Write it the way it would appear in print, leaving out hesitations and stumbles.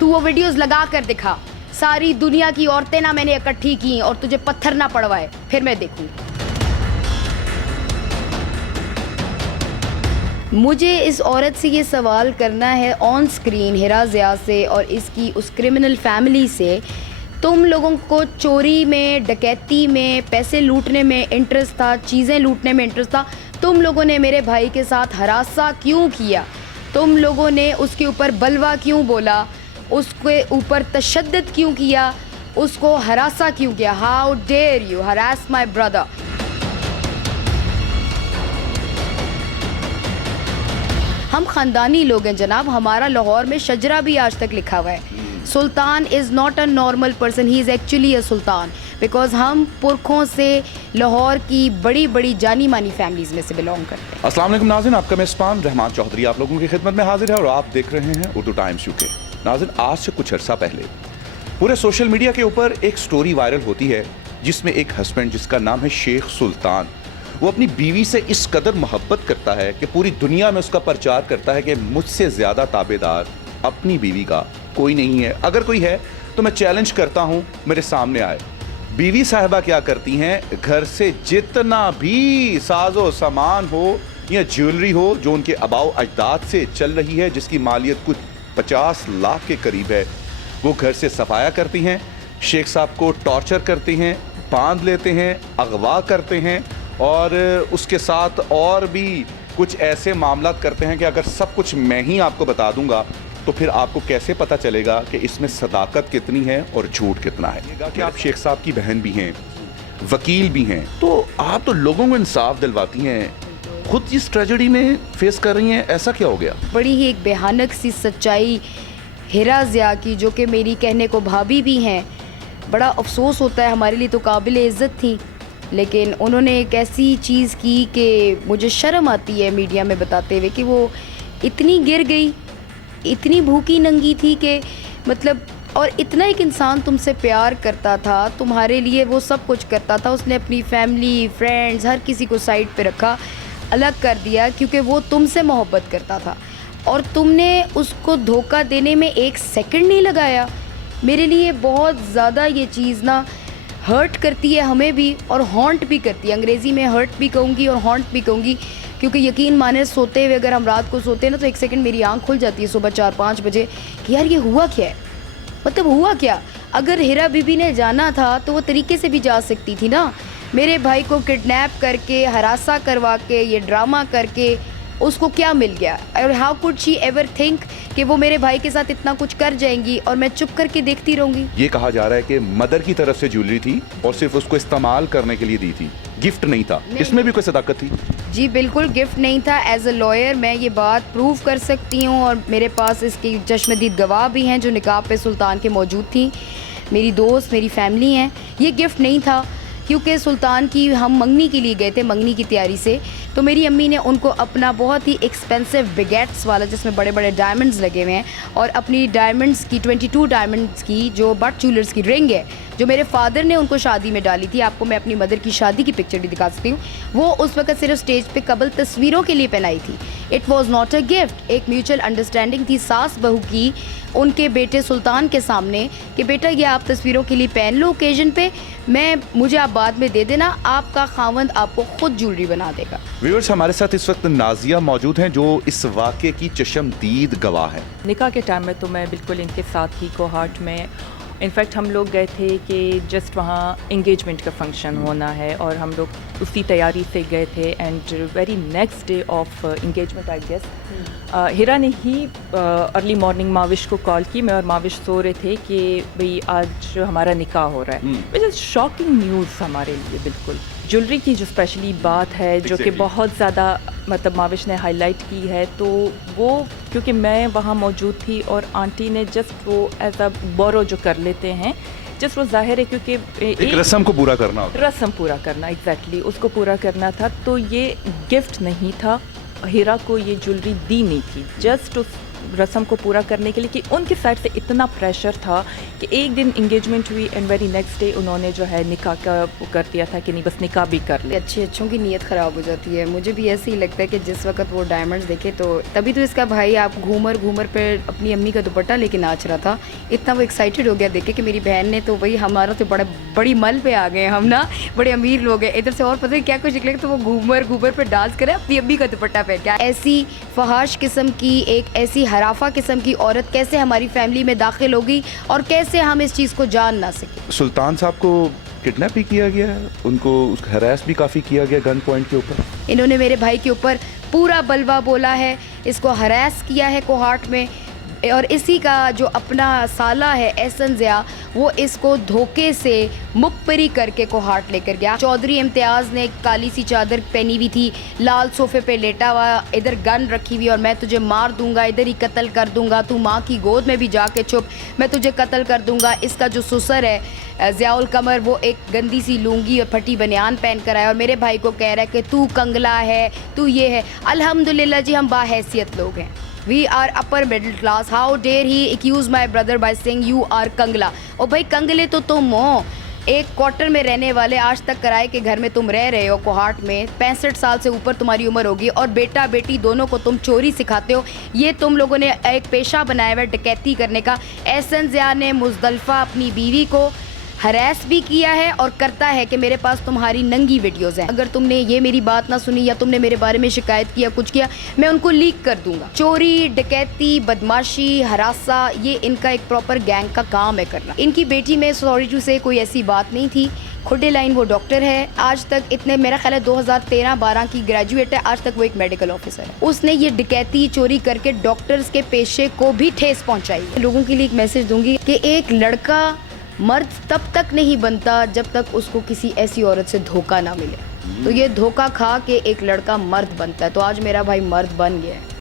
तू वो वीडियोस लगा कर दिखा, सारी दुनिया की औरतें ना मैंने इकट्ठी की और तुझे पत्थर ना पड़वाए, फिर मैं देखूं। मुझे इस औरत से ये सवाल करना है ऑन स्क्रीन, हिरा ज़िया से और इसकी उस क्रिमिनल फैमिली से, तुम लोगों को चोरी में, डकैती में, पैसे लूटने में इंटरेस्ट था, चीज़ें लूटने में इंटरेस्ट था, तुम लोगों ने मेरे भाई के साथ हरासा क्यों किया? तुम लोगों ने उसके ऊपर बलवा क्यों बोला? उसके ऊपर तशद्दुद क्यों किया? उसको हरासा क्यों किया? How dare you harass my brother? हम ख़ानदानी लोग हैं जनाब, हमारा लाहौर में शजरा भी आज तक लिखा हुआ है। Sultan is not a normal person, he is actually a sultan, because हम पुरखों से लाहौर की बड़ी बड़ी जानी मानी फैमिलीज़ में से बिलोंग करते हैं। अस्सलाम वालेकुम नाज़रीन, आपका मेज़बान रहमान चौधरी आप लोगों की खिदमत में हाजिर है और आप देख रहे हैं उर्दू टाइम्स यूके। नाज़रीन, आज से कुछ अर्सा पहले पूरे सोशल मीडिया के ऊपर एक स्टोरी वायरल होती है जिसमें एक हस्बैंड जिसका नाम है शेख सुल्तान, वो अपनी बीवी से इस कदर मोहब्बत करता है कि पूरी दुनिया में उसका प्रचार करता है कि मुझसे ज़्यादा ताबेदार अपनी बीवी का कोई नहीं है, अगर कोई है तो मैं चैलेंज करता हूं मेरे सामने आए। बीवी साहिबा क्या करती हैं, घर से जितना भी साजो सामान हो या ज्वेलरी हो जो उनके आबाओ अजदाद से चल रही है, जिसकी मालियत कुछ 50 लाख के करीब है, वो घर से सफाया करती हैं, शेख साहब को टॉर्चर करती हैं, बांध लेते हैं, अगवा करते हैं और उसके साथ और भी कुछ ऐसे मामला करते हैं कि अगर सब कुछ मैं ही आपको बता दूंगा तो फिर आपको कैसे पता चलेगा कि इसमें सदाकत कितनी है और झूठ कितना है। कि आप शेख साहब की बहन भी हैं, वकील भी हैं, तो आप तो लोगों को इंसाफ दिलवाती हैं, खुद इस ट्रेजेडी में फेस कर रही हैं, ऐसा क्या हो गया? बड़ी ही एक भयानक सी सच्चाई हिरा ज़िया की, जो कि मेरी कहने को भाभी भी हैं। बड़ा अफसोस होता है, हमारे लिए तो काबिल इज़्ज़त थी, लेकिन उन्होंने एक ऐसी चीज़ की कि मुझे शर्म आती है मीडिया में बताते हुए कि वो इतनी गिर गई, इतनी भूखी नंगी थी कि मतलब, और इतना एक इंसान तुमसे प्यार करता था, तुम्हारे लिए वो सब कुछ करता था, उसने अपनी फैमिली, फ्रेंड्स, हर किसी को साइड पे रखा, अलग कर दिया क्योंकि वो तुमसे मोहब्बत करता था और तुमने उसको धोखा देने में एक सेकंड नहीं लगाया। मेरे लिए बहुत ज़्यादा ये चीज़ ना हर्ट करती है हमें भी और हॉन्ट भी करती है। अंग्रेज़ी में हर्ट भी कहूँगी और हॉन्ट भी कहूँगी, क्योंकि यकीन माने सोते हुए अगर हम रात को सोते हैं ना तो एक सेकंड मेरी आंख खुल जाती है सुबह 4-5 बजे कि यार ये हुआ क्या है, मतलब हुआ क्या। अगर हिरा बीबी ने जाना था तो वो तरीके से भी जा सकती थी ना, मेरे भाई को किडनैप करके, हरासा करवा के, ये ड्रामा करके उसको क्या मिल गया? और how could she ever think कि वो मेरे भाई के साथ इतना कुछ कर जाएंगी और मैं चुप करके देखती रहूंगी। ये कहा जा रहा है कि मदर की तरफ से ज्वेलरी थी और सिर्फ उसको इस्तेमाल करने के लिए दी थी, गिफ्ट नहीं था। इसमें भी कोई सदाकत थी? जी बिल्कुल गिफ्ट नहीं था। एज अ लॉयर मैं ये बात प्रूव कर सकती हूँ और मेरे पास इसकी चश्मदीद गवाह भी हैं जो निकाह पे सुल्तान के मौजूद थी, मेरी दोस्त, मेरी फैमिली हैं। ये गिफ्ट नहीं था क्योंकि सुल्तान की हम मंगनी के लिए गए थे, मंगनी की तैयारी से, तो मेरी अम्मी ने उनको अपना बहुत ही एक्सपेंसिव बिगेट्स वाला जिसमें बड़े बड़े डायमंड्स लगे हुए हैं और अपनी डायमंड्स की 22 डायमंड्स की जो बट ज्वेलर्स की रिंग है जो मेरे फादर ने उनको शादी में डाली थी, आपको मैं अपनी मदर की शादी की पिक्चर भी दिखा सकती हूँ, वो उस वक्त सिर्फ स्टेज पे कबल तस्वीरों के लिए पहनाई थी। It was not a gift, एक म्यूचुअल अंडरस्टैंडिंग थी सास बहू की उनके बेटे सुल्तान के सामने कि बेटा ये आप तस्वीरों के लिए पहन लो ओकेजन पे, मुझे आप बाद में दे देना, आपका खावंद आपको खुद ज्वेलरी बना देगा। व्यूअर्स, हमारे साथ इस वक्त नाजिया मौजूद हैं जो इस वाक़े की चश्मदीद गवाह है। निकाह के टाइम में तो मैं बिल्कुल इनके साथ ही कोहार्ट में, इनफैक्ट हम लोग गए थे कि जस्ट वहाँ इंगेजमेंट का फंक्शन होना है और हम लोग उसी तैयारी से गए थे and very next day of engagement I guess Hira ने ही अर्ली मॉर्निंग माविश को कॉल की, मैं और माविश सो रहे थे कि भाई आज हमारा निकाह हो रहा है, विच इज़ शॉकिंग न्यूज़ हमारे लिए। बिल्कुल ज्वेलरी की जो स्पेशली बात है जो कि बहुत ज़्यादा मतलब माविश ने हाईलाइट की है, तो वो क्योंकि मैं वहाँ मौजूद थी और आंटी ने जस्ट वो एज अ बोरो जो कर लेते हैं, जस्ट वो जाहिर है क्योंकि एक रस्म को पूरा करना होता है। रस्म पूरा करना, एग्जैक्टली उसको पूरा करना था, तो ये गिफ्ट नहीं था, हिरा को ये ज्वेलरी दी नहीं थी, जस्ट उस रस्म को पूरा करने के लिए कि उनकी साइड से इतना प्रेशर था कि एक दिन इंगेजमेंट हुई एंड वेरी नेक्स्ट डे उन्होंने जो है निकाह का वो कर दिया था कि नहीं बस निकाह भी कर ले। अच्छों की नीयत ख़राब हो जाती है। मुझे भी ऐसे ही लगता है कि जिस वक्त वो डायमंड्स देखे तो तभी तो इसका भाई आप घूमर पे अपनी अम्मी का दुपट्टा लेके नाच रहा था। इतना वो एक्साइटेड हो गया देखे कि मेरी बहन ने, तो वही हमारा तो बड़ी मल पे आ गए हम ना, बड़े अमीर लोग हैं। इधर से और पता है क्या कुछ निकलेगा तो वो घूमर पे डांस करे अपनी अम्मी का दुपट्टा पे। क्या ऐसी फहाश किस्म की, एक ऐसी हराफा किस्म की औरत कैसे हमारी फैमिली में दाखिल होगी और कैसे हम इस चीज़ को जान ना सके। सुल्तान साहब को किडनैप भी किया गया है, उनको हरास भी काफ़ी किया गया गन पॉइंट के ऊपर। इन्होंने मेरे भाई के ऊपर पूरा बलवा बोला है, इसको हरास किया है कोहाट में, और इसी का जो अपना साला है एहसन ज़िया वो इसको धोखे से मुखबरी करके कोहाट लेकर गया। चौधरी इम्तियाज़ ने काली सी चादर पहनी हुई थी, लाल सोफे पे लेटा हुआ, इधर गन रखी हुई और मैं तुझे मार दूंगा, इधर ही कत्ल कर दूंगा, तू माँ की गोद में भी जाके छुप, मैं तुझे कत्ल कर दूंगा। इसका जो ससुर है ज़ियाउल कमर वो एक गंदी सी लूंगी और फटी बनियान पहन कर आया और मेरे भाई को कह रहा है कि तू कंगला है, तू ये है। अल्हम्दुलिल्लाह जी हम बाहैसियत लोग हैं, we are upper middle class. How dare he accuse my brother by saying you are कंगला। और भाई कंगले तो तुम हो, एक क्वार्टर में रहने वाले, आज तक किराए के घर में तुम रह रहे हो कोहाट में, 65 साल से ऊपर तुम्हारी उम्र होगी और बेटा बेटी दोनों को तुम चोरी सिखाते हो। ये तुम लोगों ने एक पेशा बनाया हुआ है डकैती करने का। एहसन ज़िया ने मुज़दलिफ़ा अपनी बीवी को हरास भी किया है और करता है कि मेरे पास तुम्हारी नंगी वीडियोज़ हैं, अगर तुमने ये मेरी बात ना सुनी या तुमने मेरे बारे में शिकायत किया कुछ किया मैं उनको लीक कर दूंगा। चोरी, डकैती, बदमाशी, हरासा, ये इनका एक प्रॉपर गैंग का काम है करना। इनकी बेटी में सॉरी टू से कोई ऐसी बात नहीं थी। खुडे लाइन वो डॉक्टर है, आज तक इतने मेरा ख्याल है 2013-12 की ग्रेजुएट है, आज तक वो एक मेडिकल ऑफिसर है। उसने ये डकैती चोरी करके डॉक्टर्स के पेशे को भी ठेस पहुंचाई है। लोगों के लिए एक मैसेज दूंगी कि एक लड़का मर्द तब तक नहीं बनता जब तक उसको किसी ऐसी औरत से धोखा ना मिले। तो ये धोखा खा के एक लड़का मर्द बनता है, तो आज मेरा भाई मर्द बन गया है।